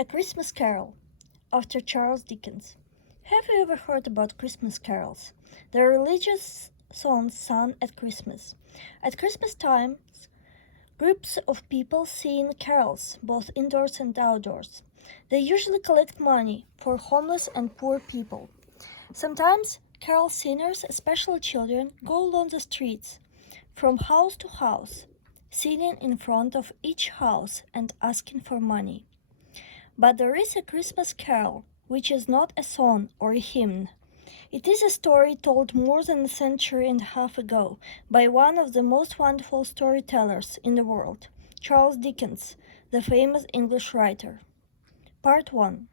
A Christmas Carol, after Charles Dickens. Have you ever heard about Christmas carols? They're religious songs sung at Christmas. At Christmas time, groups of people sing carols, both indoors and outdoors. They usually collect money for homeless and poor people. Sometimes carol singers, especially children, go along the streets, from house to house, singing in front of each house and asking for money. But there is a Christmas carol, which is not a song or a hymn. It is a story told more than a century and a half ago by one of the most wonderful storytellers in the world, Charles Dickens, the famous English writer. Part 1.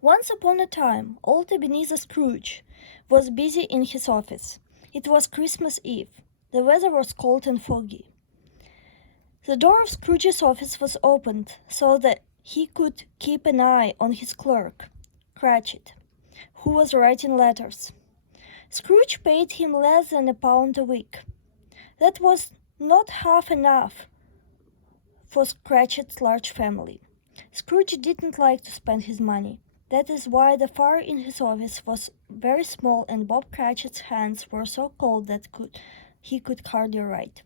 Once upon a time, old Ebenezer Scrooge was busy in his office. It was Christmas Eve. The weather was cold and foggy. The door of Scrooge's office was opened so that he could keep an eye on his clerk, Cratchit, who was writing letters. Scrooge paid him less than £1 a week. That was not half enough for Cratchit's large family. Scrooge didn't like to spend his money. That is why the fire in his office was very small and Bob Cratchit's hands were so cold that he could hardly write.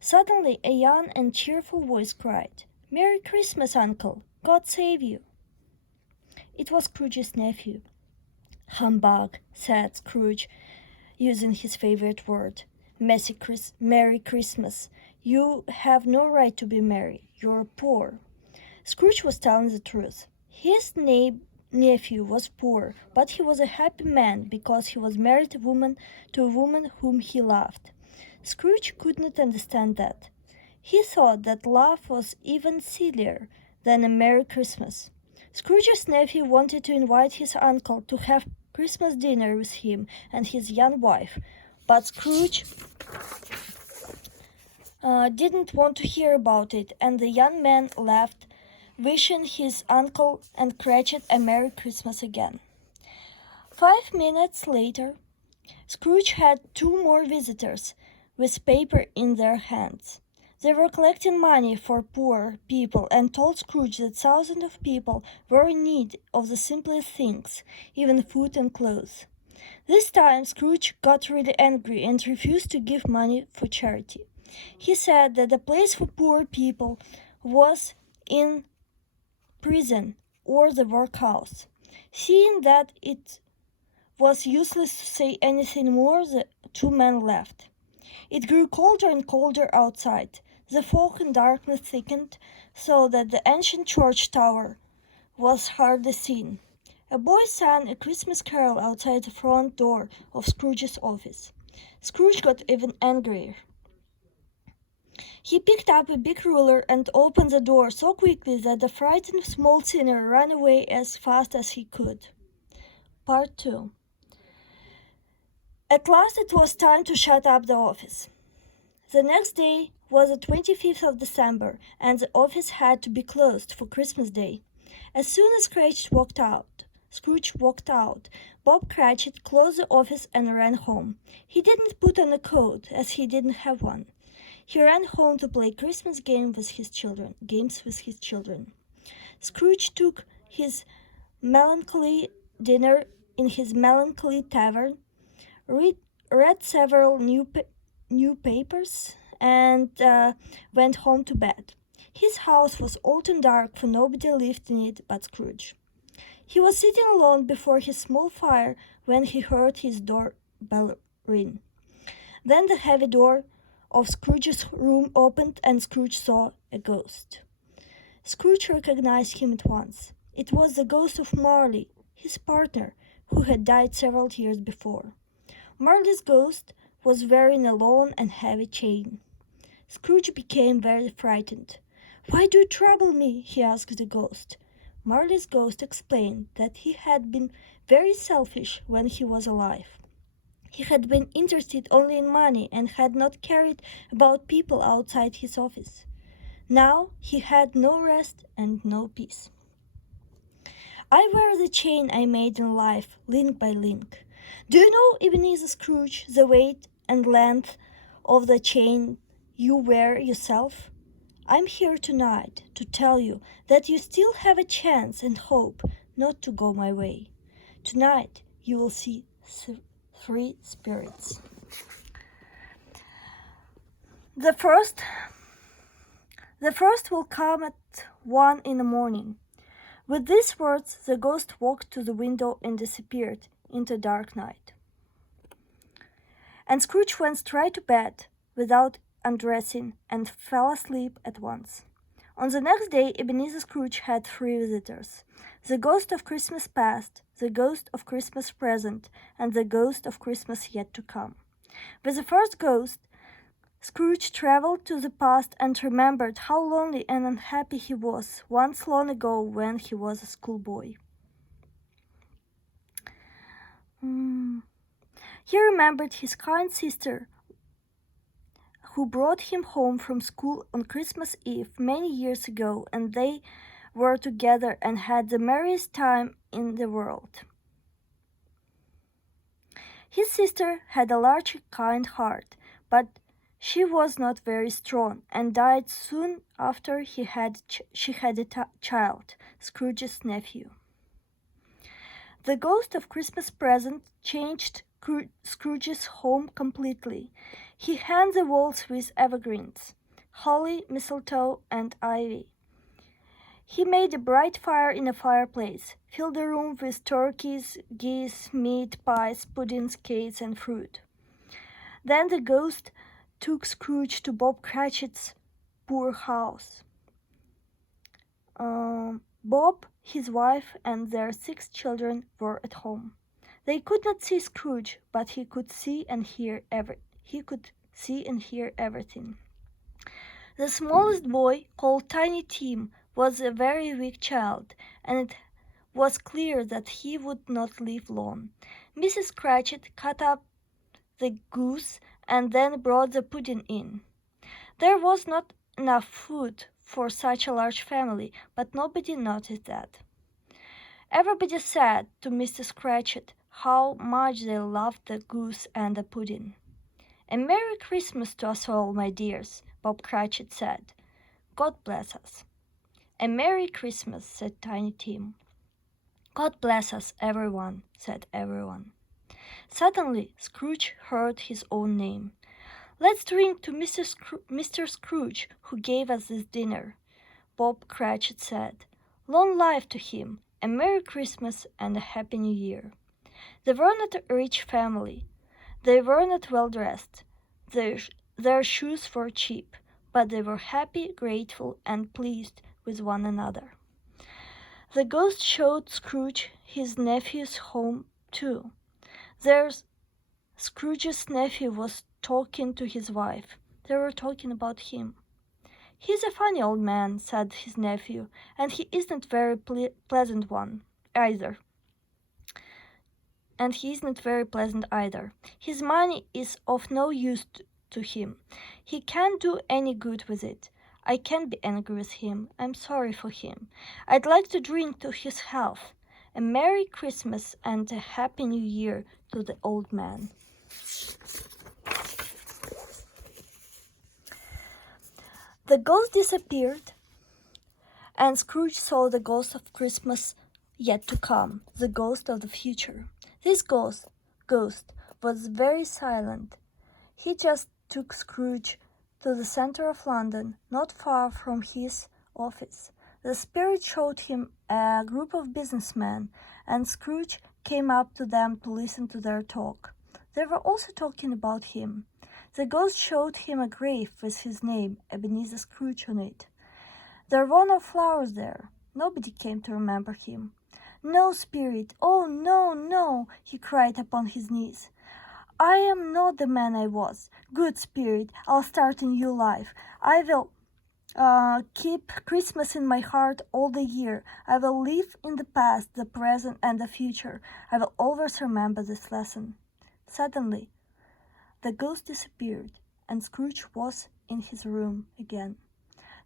Suddenly, a young and cheerful voice cried, "Merry Christmas, Uncle! God save you!" It was Scrooge's nephew. "Humbug," said Scrooge, using his favorite word. "Merry Christmas! You have no right to be merry. You're poor." Scrooge was telling the truth. His nephew was poor, but he was a happy man because he was married to a woman whom he loved. Scrooge could not understand that. He thought that love was even sillier than a Merry Christmas. Scrooge's nephew wanted to invite his uncle to have Christmas dinner with him and his young wife, but Scrooge didn't want to hear about it, and the young man left, wishing his uncle and Cratchit a Merry Christmas again. 5 minutes later, Scrooge had 2 more visitors with paper in their hands. They were collecting money for poor people and told Scrooge that thousands of people were in need of the simplest things, even food and clothes. This time Scrooge got really angry and refused to give money for charity. He said that the place for poor people was in prison or the workhouse. Seeing that it was useless to say anything more, the 2 men left. It grew colder and colder outside. The fog and darkness thickened so that the ancient church tower was hardly seen. A boy sang a Christmas carol outside the front door of Scrooge's office. Scrooge got even angrier. He picked up a big ruler and opened the door so quickly that the frightened small sinner ran away as fast as he could. Part 2. At last it was time to shut up the office. The next day was the 25th of December, and the office had to be closed for Christmas Day. As soon as Scrooge walked out, Bob Cratchit closed the office and ran home. He didn't put on a coat, as he didn't have one. He ran home to play Christmas games with his children. Scrooge took his melancholy dinner in his melancholy tavern, read several newspapers, and went home to bed. His house was old and dark, for nobody lived in it but Scrooge. He was sitting alone before his small fire when he heard his doorbell ring. Then the heavy door of Scrooge's room opened and Scrooge saw a ghost. Scrooge recognized him at once. It was the ghost of Marley, his partner, who had died several years before. Marley's ghost was wearing a long and heavy chain. Scrooge became very frightened. "Why do you trouble me?" he asked the ghost. Marley's ghost explained that he had been very selfish when he was alive. He had been interested only in money and had not cared about people outside his office. Now he had no rest and no peace. "I wear the chain I made in life, link by link. Do you know, Ebenezer Scrooge, the weight and length of the chain you wear yourself? I'm here tonight to tell you that you still have a chance and hope not to go my way. Tonight you will see three spirits. The first will come at 1 in the morning. With these words, the ghost walked to the window and disappeared into dark night. And Scrooge went straight to bed without undressing and fell asleep at once. On the next day, Ebenezer Scrooge had three visitors: the ghost of Christmas past, the ghost of Christmas present, and the ghost of Christmas yet to come. With the first ghost, Scrooge traveled to the past and remembered how lonely and unhappy he was once long ago when he was a schoolboy. He remembered his kind sister who brought him home from school on Christmas Eve many years ago, and they were together and had the merriest time in the world. His sister had a large, kind heart, but she was not very strong and died soon after she had a child, Scrooge's nephew. The ghost of Christmas present changed Scrooge's home completely. He hung the walls with evergreens, holly, mistletoe, and ivy. He made a bright fire in a fireplace, filled the room with turkeys, geese, meat, pies, puddings, cakes, and fruit. Then the ghost took Scrooge to Bob Cratchit's poor house. Bob, his wife, and their 6 children were at home. They could not see Scrooge, but he could see and hear everything. The smallest boy, called Tiny Tim, was a very weak child, and it was clear that he would not live long. Mrs. Cratchit cut up the goose and then brought the pudding in. There was not enough food for such a large family, but nobody noticed that. Everybody said to Mrs. Cratchit how much they loved the goose and the pudding. "A Merry Christmas to us all, my dears," Bob Cratchit said. "God bless us." "A Merry Christmas," said Tiny Tim. "God bless us, everyone," said everyone. Suddenly Scrooge heard his own name. "Let's drink to Mr. Scrooge, who gave us this dinner," Bob Cratchit said. "Long life to him, a Merry Christmas and a Happy New Year." They were not a rich family. They were not well dressed. Their shoes were cheap, but they were happy, grateful, and pleased with one another. The ghost showed Scrooge his nephew's home, too. There's Scrooge's nephew was talking to his wife. They were talking about him. "He's a funny old man," said his nephew, "and he isn't very pleasant either. His money is of no use to him. He can't do any good with it. I can't be angry with him. I'm sorry for him. I'd like to drink to his health. A Merry Christmas and a Happy New Year to the old man." The ghost disappeared, and Scrooge saw the ghost of Christmas yet to come, the ghost of the future. This ghost was very silent. He just took Scrooge to the center of London, not far from his office. The spirit showed him a group of businessmen, and Scrooge came up to them to listen to their talk. They were also talking about him. The ghost showed him a grave with his name, Ebenezer Scrooge, on it. There were no flowers there. Nobody came to remember him. "No, spirit, oh, no, no," he cried upon his knees. "I am not the man I was. Good spirit, I'll start a new life. I will keep Christmas in my heart all the year. I will live in the past, the present, and the future. I will always remember this lesson." Suddenly, the ghost disappeared, and Scrooge was in his room again.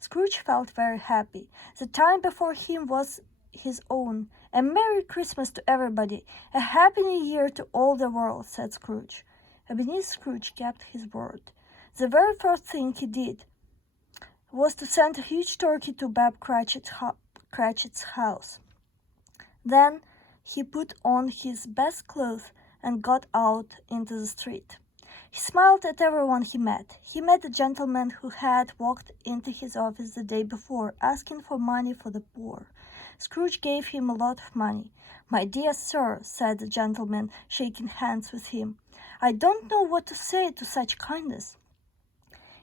Scrooge felt very happy. The time before him was his own. "A Merry Christmas to everybody, a Happy New Year to all the world," said Scrooge. Ebenezer Scrooge kept his word. The very first thing he did was to send a huge turkey to Bob Cratchit's house. Then he put on his best clothes and got out into the street. He smiled at everyone he met. He met the gentleman who had walked into his office the day before, asking for money for the poor. Scrooge gave him a lot of money. "My dear sir," said the gentleman, shaking hands with him, "I don't know what to say to such kindness."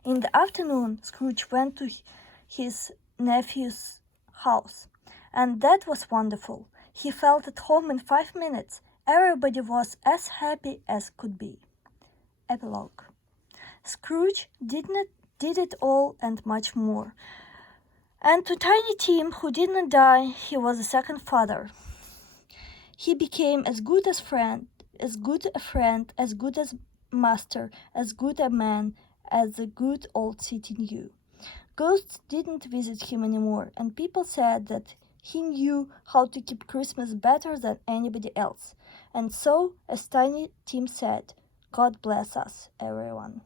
In the afternoon, Scrooge went to his nephew's house, and that was wonderful. He felt at home in 5 minutes. Everybody was as happy as could be. Epilogue. Scrooge did it all and much more. And to Tiny Tim, who didn't die, he was a second father. He became as good a friend, as good a master, as good a man as the good old city knew. Ghosts didn't visit him anymore, and people said that he knew how to keep Christmas better than anybody else. And so, as Tiny Tim said, God bless us, everyone.